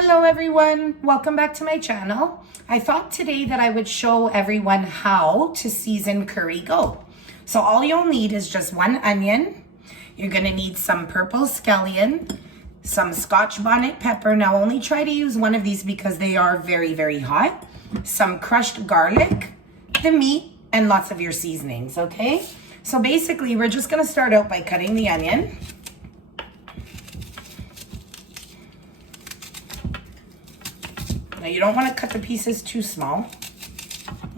Hello everyone, welcome back to my channel. I thought today that I would show everyone how to season curry goat. So all you'll need is just one onion. You're gonna need some purple scallion, some Scotch bonnet pepper. Now only try to use one of these because they are very, very hot. Some crushed garlic, the meat, and lots of your seasonings, okay? So basically we're just gonna start out by cutting the onion. Now you don't want to cut the pieces too small,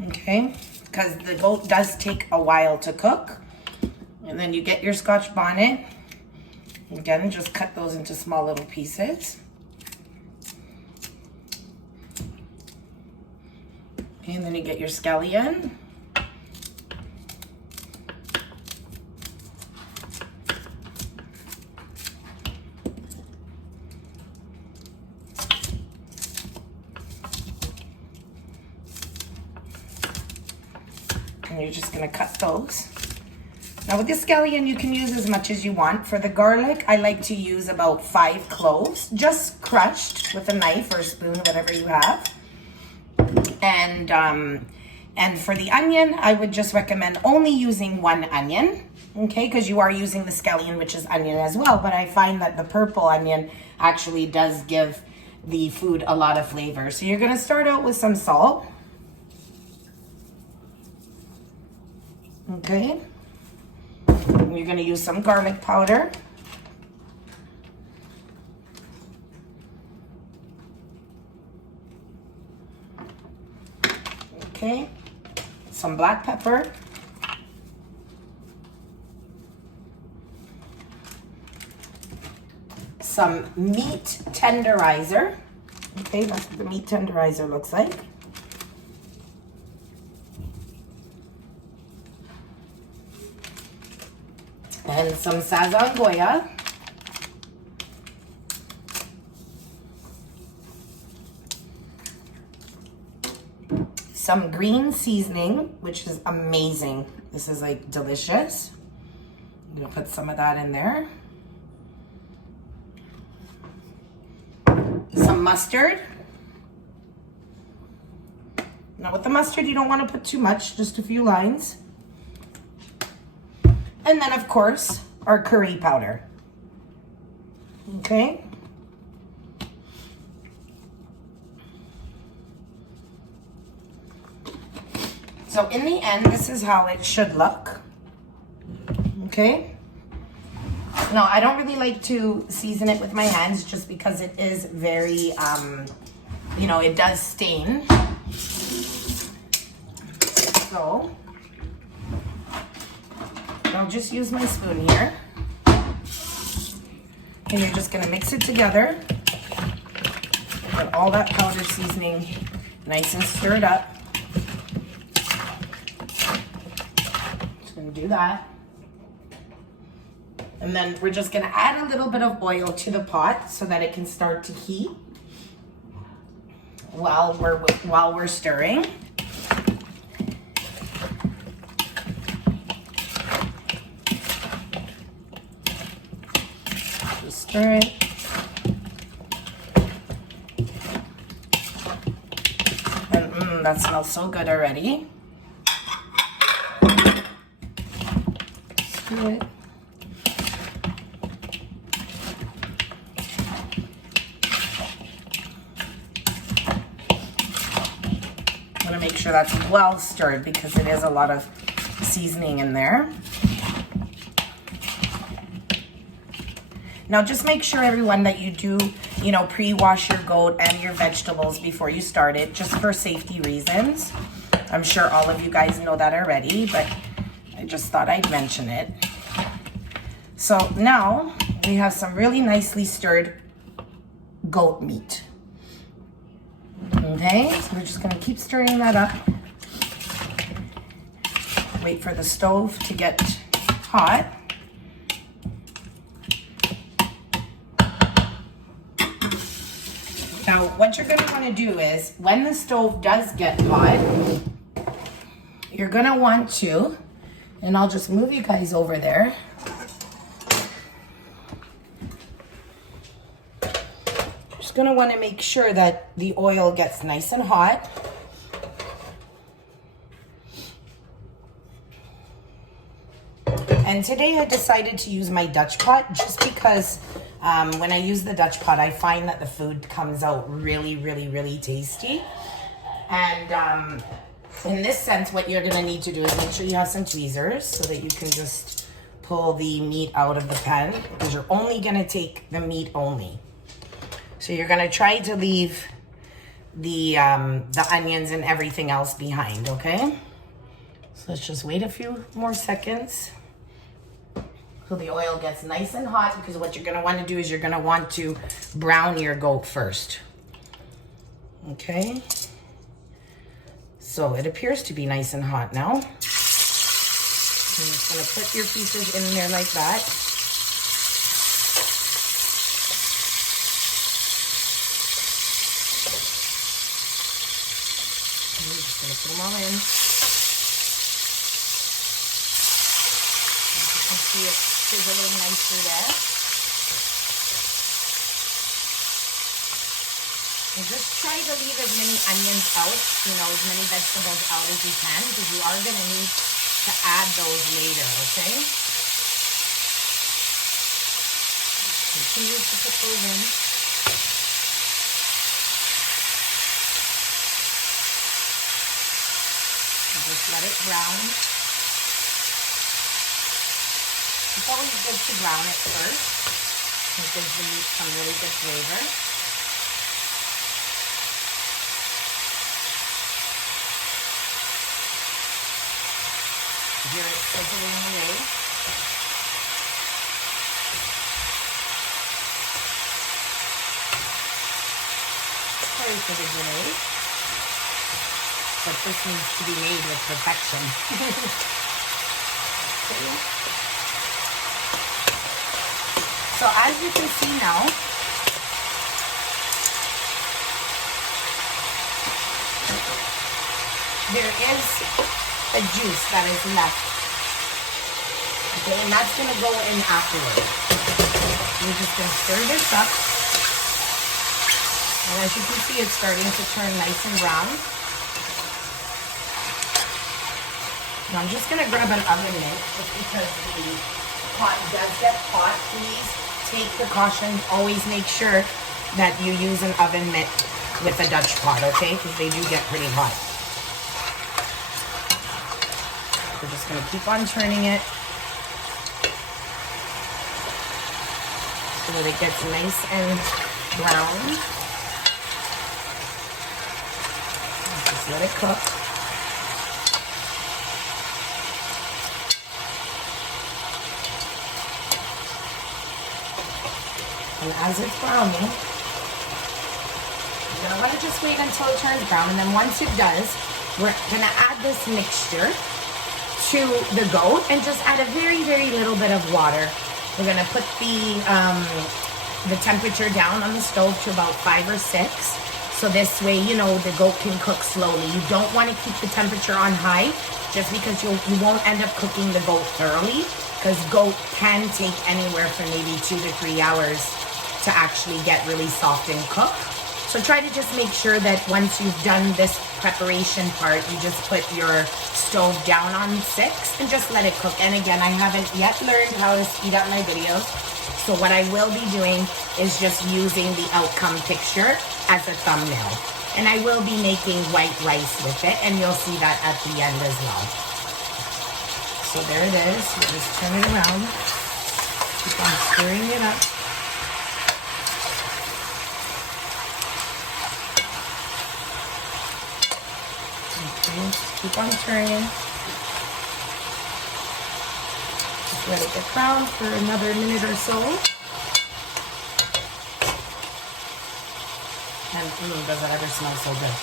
okay? Because the goat does take a while to cook. And then you get your Scotch bonnet. Again, just cut those into small little pieces. And then you get your scallion. And you're just gonna cut those. Now with the scallion, you can use as much as you want. For the garlic, I like to use about 5 cloves, just crushed with a knife or a spoon, whatever you have. And for the onion, I would just recommend only using one onion, okay? Because you are using the scallion, which is onion as well. But I find that the purple onion actually does give the food a lot of flavor. So you're gonna start out with some salt. Okay, you're going to use some garlic powder. Okay, some black pepper. Some meat tenderizer. Okay, that's what the meat tenderizer looks like. And some Sazon Goya. Some green seasoning, which is amazing. This is like delicious. I'm gonna put some of that in there. Some mustard. Now with the mustard, you don't want to put too much, just a few lines. And then, of course, our curry powder. Okay. So in the end, this is how it should look. Okay. Now, I don't really like to season it with my hands just because it is very, you know, it does stain. So I'll just use my spoon here. And you're just gonna mix it together. Get all that powder seasoning nice and stirred up. Just gonna do that. And then we're just gonna add a little bit of oil to the pot so that it can start to heat while we're stirring. Stir it. And that smells so good already. Stir it. I'm gonna make sure that's well stirred because it is a lot of seasoning in there. Now just make sure, everyone, that you do, you know, pre-wash your goat and your vegetables before you start it, just for safety reasons. I'm sure all of you guys know that already, but I just thought I'd mention it. So now we have some really nicely stirred goat meat. Okay, so we're just gonna keep stirring that up. Wait for the stove to get hot. Now, what you're gonna wanna do is, when the stove does get hot, you're gonna want to, and I'll just move you guys over there. Just gonna want to make sure that the oil gets nice and hot. And today I decided to use my Dutch pot just because when I use the Dutch pot, I find that the food comes out really, really, really tasty. And in this sense, what you're gonna need to do is make sure you have some tweezers so that you can just pull the meat out of the pan, because you're only gonna take the meat only. So you're gonna try to leave the onions and everything else behind, okay? So let's just wait a few more seconds so the oil gets nice and hot, because what you're gonna wanna do is you're gonna want to brown your goat first. Okay? So it appears to be nice and hot now. I'm just gonna put your pieces in there like that. I'm just gonna put them all in. As you can see, it's sizzling nicely there. And just try to leave as many onions out, you know, as many vegetables out as you can, because you are going to need to add those later, okay? Continue to put those in. And just let it brown. It's always good to brown it first. It gives the meat some really good flavor. Hear it sizzling away. Sorry for the delay, but this needs to be made with perfection. Okay. So as you can see now, there is a juice that is left. Okay, and that's gonna go in afterwards. You're just gonna stir this up. And as you can see, it's starting to turn nice and brown. Now I'm just gonna grab an oven mitt just because the pot does get hot. Please take precautions. Always make sure that you use an oven mitt with a Dutch pot, okay? Because they do get pretty hot. We're just gonna keep on turning it so that it gets nice and brown. Just let it cook. And as it's browning, you're gonna let it just wait until it turns brown, and then once it does, we're gonna add this mixture to the goat and just add a very, very little bit of water. We're gonna put the temperature down on the stove to about 5 or 6. So this way, you know, the goat can cook slowly. You don't want to keep the temperature on high just because you won't end up cooking the goat thoroughly, because goat can take anywhere from maybe 2 to 3 hours to actually get really soft and cook. So try to just make sure that once you've done this preparation part, you just put your stove down on 6 and just let it cook. And again, I haven't yet learned how to speed up my videos. So what I will be doing is just using the outcome picture as a thumbnail. And I will be making white rice with it, and you'll see that at the end as well. So there it is. You just turn it around. Keep on stirring it up. Keep on turning. Just let it get brown for another minute or so. And does it ever smell so good?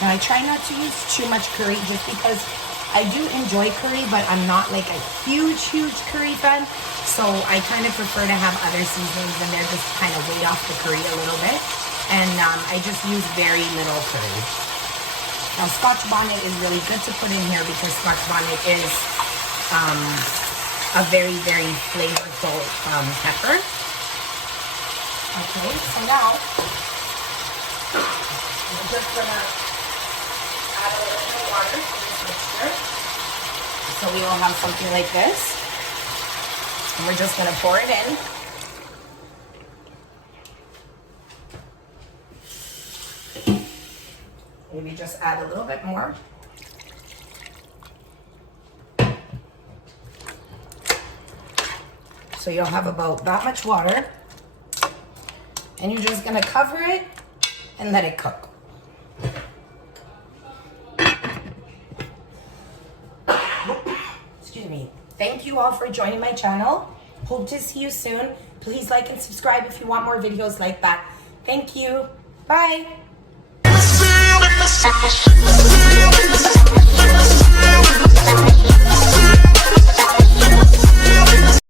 Now I try not to use too much curry just because I do enjoy curry, but I'm not like a huge curry fan. So I kind of prefer to have other seasonings in there, just kind of weigh off the curry a little bit. And I just use very little curry. Now Scotch bonnet is really good to put in here because Scotch bonnet is a very, very flavorful pepper. Okay, so now we're just gonna add a little bit of water to this mixture. So we will have something like this. And we're just gonna pour it in. Maybe just add a little bit more. So you'll have about that much water. And you're just gonna cover it and let it cook. Excuse me. Thank you all for joining my channel. Hope to see you soon. Please like and subscribe if you want more videos like that. Thank you. Bye.